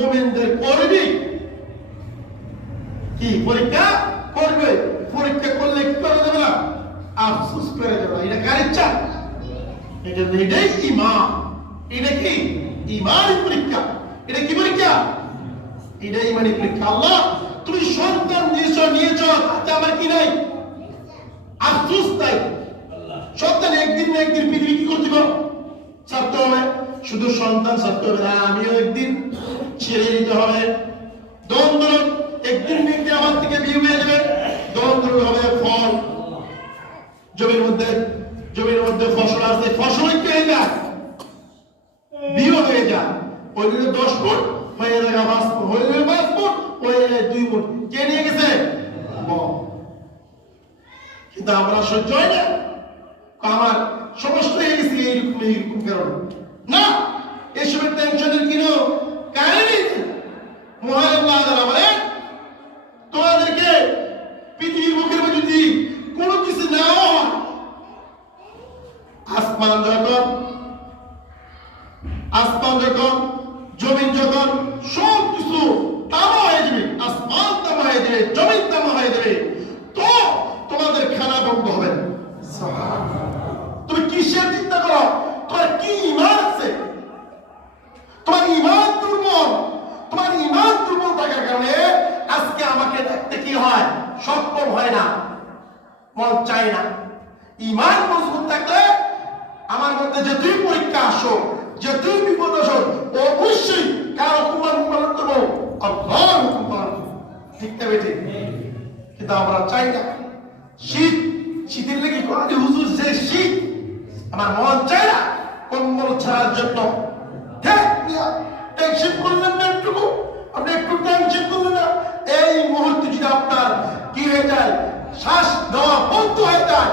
মোমেনদের করবি? কি, পরীক্ষা? করবে? পরীক্ষা করলে কি করে দেবে না? আফসোস করে দেবে না। এটা কার ইচ্ছা? এটা এটা কি? পরীক্ষা। এটা কি পরীক্ষা? এটা পরীক্ষা। আল্লাহ, তুমি সন্তান নিয়েছ আমার কি নাই? আফসোস নাই। সন্তান একদিন না একদিন পৃথিবী কি করতে পারো? ছাড়তে হবে। শুধু সন্তান ছাড়তে হবে না, আমিও একদিন। ছেড়ে দিতে হবে। দ্বন্দ্ব আমার থেকে বিয়ে হয়ে যাবে। দ্বন্দ্ব হবে ফল। জমির মধ্যে জমির মধ্যে ফসল ফসল বিয়ে হয়ে ওই দশ ফুট পাঁচ ফুট পাঁচ ফুট দুই ফুট। কে নিয়ে গেছে? কিন্তু আমরা সহ্য হয় না। আমার সমস্ত হয়ে গেছি এইরকম এইরকম কারণ। না, এসবের টেনশনের কিনো। মহান আল্লাহ তাআলা বলেন। তোমাদেরকে পৃথিবীর মুখের মধ্যে যদি কোনো কিছু না হয়, আসমান যখন আসমান যখন, জমিন যখন সব কিছু তামা হয়ে যাবে আসমান তামা হয়ে যাবে জমিন তামা হয়ে যাবে তো তোমাদের খানা বন্ধ হবে না। তুমি কিসের চিন্তা করো তোমার কি ইমান আছে তোমার ইমান দুর্বল তোমার ইমান দুর্বল থাকার কারণে আজকে আমাকে দেখতে কি হয় সক্ষম হয় না মন চায় না ইমান মজবুত থাকলে আমার মধ্যে যে তুই পরীক্ষা আসো যে তুই বিপদ আসো অবশ্যই কার পালন করব আল্লাহর হুকুম পালন ঠিক না বেঠিক? কিন্তু আমরা চাই না। শীত, শীতের লেগে হুজুর যে শীত, আমার মন চাই না কম্বল ছাড়ার জন্য। টেনশন করলেন না একটু আপনি একটু টেনশন করলেন না? এই মুহূর্তে যদি আপনার কি হয়ে যায়, শ্বাস দেওয়া বন্ধ হয়ে যায়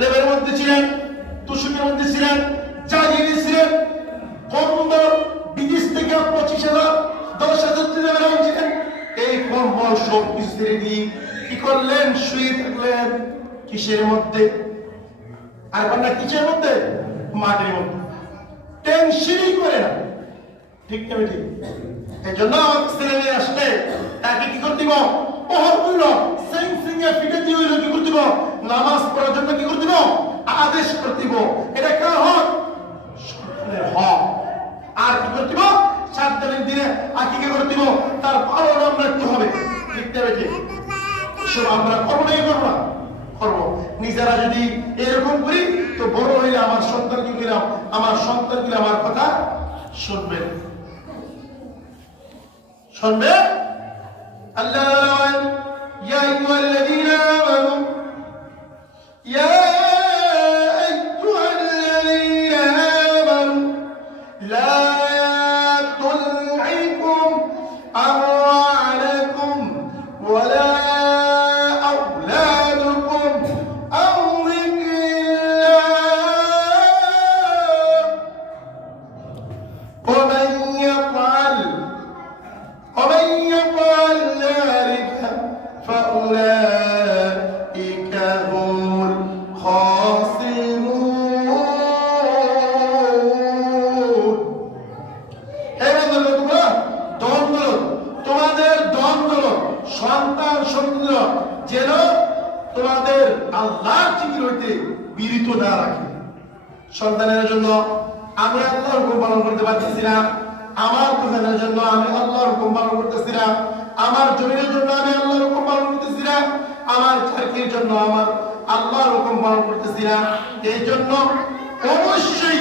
লেবের মধ্যে ছিলেন, তুষকের মধ্যে ছিলেন জাগিয়ে ছিলেন। কম্বল বিদেশ থেকে পঁচিশ হাজার, দশ হাজার বেরোচ্ছিলেন এই কম্বল সব ছেড়ে দিয়ে কি করলেন? শুয়ে থাকলেন কিসের মধ্যে? আর কন্যা কিসের মধ্যে? মাটির মধ্যে। টেনশনই করে না। ঠিক না ঠিক এই জন্য আমার ছেলে আসলে তাকে কি করতে দিব? সিং ফিটে দিয়ে হইল কি দিব? নামাজ পড়ার জন্য কি দিব? আদেশ দিব। এটা কার হক? সন্তানের হক। আর কি দিব? সাত দিনের দিনে আকিকে করে দিব? তার পালন আমরা একটু হবে? ঠিক ঠিক সব আমরা করব না করব না? করব। নিজেরা যদি এরকম করি, তো বড় হইলে আমার সন্তান কি করলাম আমার সন্তান কি আমার কথা শুনবে। শুনবে? আল্লাহ! সন্তানের জন্য আমি আল্লাহর হুকুম পালন করতে পারতেছি না। আমার দোকানের জন্য আমি আল্লাহর হুকুম পালন করতেছি না। আমার জমির জন্য আমি আল্লাহর হুকুম পালন করতেছি না। আমার চাকরির জন্য আমার আল্লাহর হুকুম পালন করতেছি না। এই জন্য অবশ্যই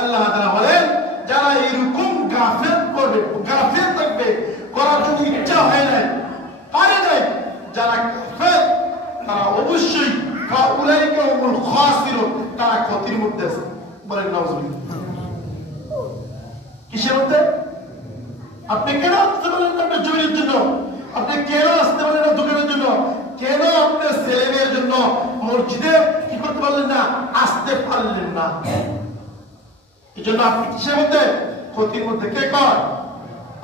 আল্লাহ তাআলা বলেন, যারা এরকম গাফেল করবে গাফেল থাকবে, করার জন্য ইচ্ছা হয় নাই পারে নাই যারা গাফেল তারা অবশ্যই ফাউলাইকা হুমুল খাসিরুন। তারা ক্ষতির মধ্যে আছে বলেন কিসের মধ্যে? আপনি কেন আসতে পারেন আপনার জমির জন্য? আপনি কেন আসতে পারেন না দোকানের জন্য? কেন আপনার ছেলে মেয়ের জন্য মসজিদে কি করতে পারলেন না? আসতে পারলেন না। এই জন্য আপনি কিসের মধ্যে? ক্ষতির মধ্যে কে কর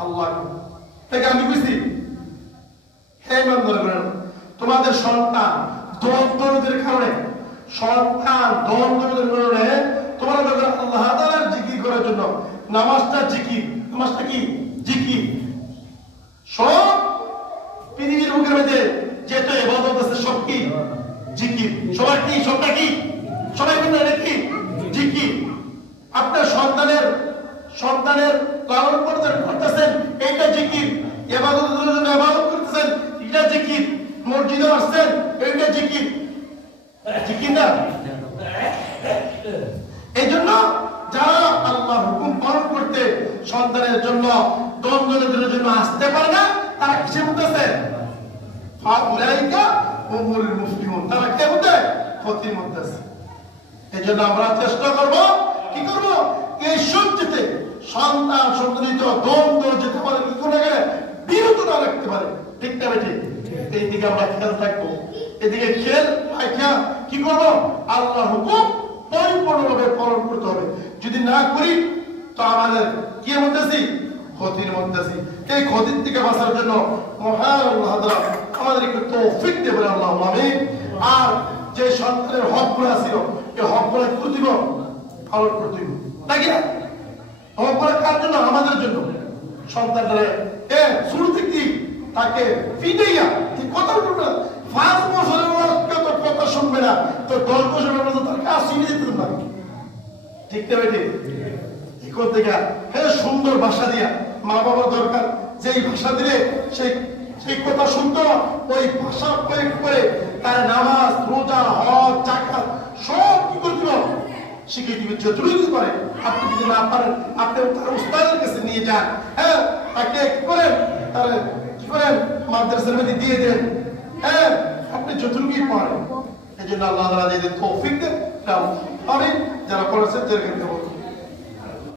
আল্লাহ থেকে আমি বুঝছি। হে ইমানদারগণ, তোমাদের সন্তান দ্বন্দ্বের কারণে সন্তান তোমরা যখন আল্লাহ জিকির করার জন্য নামাজটা জিকির। নামাজটা কি? জিকির। সব পৃথিবীর মুখের মধ্যে যেহেতু এবাদত আছে, সব কি? জিকির। সবার কি? সবটা কি? সবাই এটা কি? জিকির। আপনার সন্তানের সন্তানের লালন পালন করতেছেন এইটা জিকির। এবাদতের এবাদত করতেছেন, এটা জিকির। মসজিদে আসছেন এইটা জিকির জিকির না এই জন্য যারা আল্লাহ হুকুম পালন করতে সন্তানের জন্য দ্বন্দ্বের জন্য আসতে পারে না, তারা হুমুল মুফলিহুন তারা কে মধ্যে ক্ষতির মধ্যে আছে আমরা চেষ্টা করব, কি করব? এই সবজিতে সন্তান সন্তানিত দ্বন্দ্ব যেতে পারে, কি করে গেলে বিরত না রাখতে পারে। ঠিক না বেঠি? এই দিকে আমরা খেয়াল থাকব। এদিকে খেয়াল রাখা কি করব? আল্লাহ হুকুম পরিপূর্ণভাবে পালন করতে হবে। যদি না করি, তো আমাদের কি আছি ক্ষতির মধ্যে আছি। এই ক্ষতির থেকে বাঁচার জন্য তাআলা আমাদেরকে তৌফিক দেবেন আল্লাহ আর যে সন্তানের হকগুলো ছিল, এই হকগুলো কর্তৃব পালন না? হকগুলো কার জন্য? আমাদের জন্য। সন্তানরা এ শুরু থেকে তাকে ফিটাইয়া ঠিক কথা বলবে না? পাঁচ বছরের মধ্যে তোর কথা শুনবে না। তো দশ বছরের মধ্যে কাজ শুনে দিতে পারবে ঠিক? এখন থেকে হ্যাঁ সুন্দর ভাষা দিয়া মা বাবা দরকার। যেই ভাষা দিলে সেই সেই কথা শুনতো, ওই ভাষা প্রয়োগ করে তার নামাজ, রোজা, হজ জাকাত সব কি করে দিল শিখিয়ে দিবে যতটুকু পারে আপনি যদি না পারেন, আপনি তার উস্তাদের কাছে নিয়ে যান। হ্যাঁ তাকে কি করেন? কি করেন? মাদ্রাসার মধ্যে দিয়ে দেন। হ্যাঁ আপনি যতটুকুই পারেন। এই জন্য আল্লাহ তাআলা যদি তৌফিক দেন আমি যারা যারা